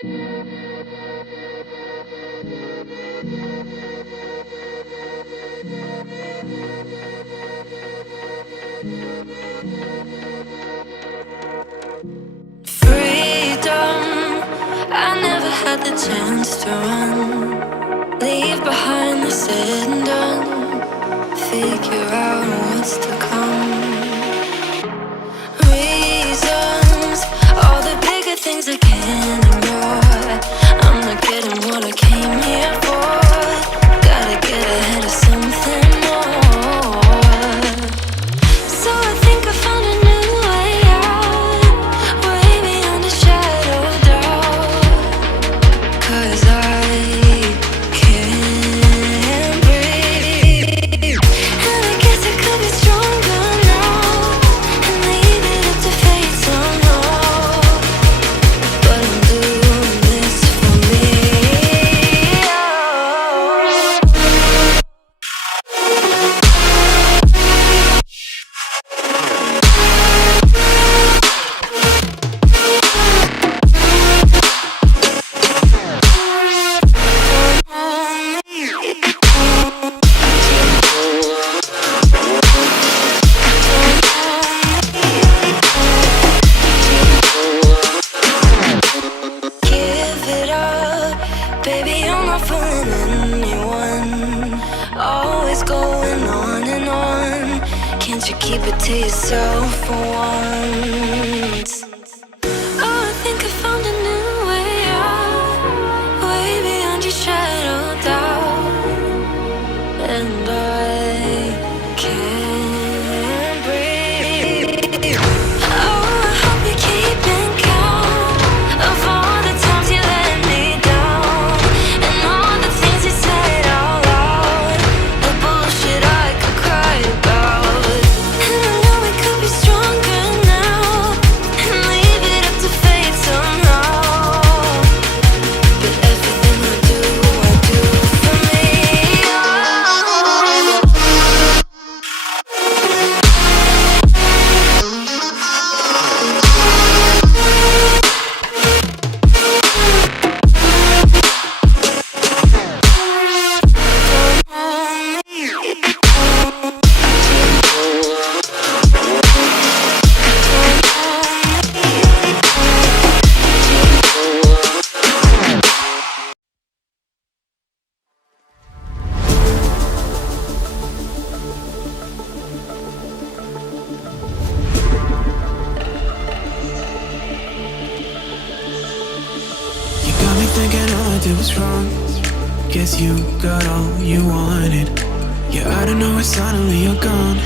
Freedom, I never had the chance to run. Leave behind the said and done. Figure out what's to come. Reasons, all the bigger things I can't ignore. I'm not getting what I came here for. Gotta get ahead of something more. So I think I found a new way out, way beyond a shadow of doubt. 'Cause I can't breathe, and I guess I could be stronger now and leave it up to fate somehow. But I'm doing this for me. Give it up, baby, I'm not fooling anyone. Always going on and on. Can't you keep it to yourself for once? Oh, I think I found a new way out, way beyond your shadow of doubt. And I can't breathe. Oh, I hope you're keeping count of all the times you let me down, and all the things you said out loud, the bullshit I could cry about. And I know we could be stronger now and leave it up to fate somehow. But everything I do for me. You got me thinking all I did was wrong. Guess you got all you wanted. Yeah, I don't know why suddenly you're gone.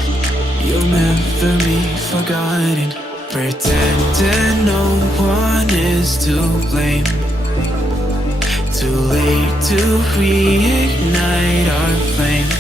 You'll never be forgotten. Pretending no one is to blame. Too late to reignite our flame.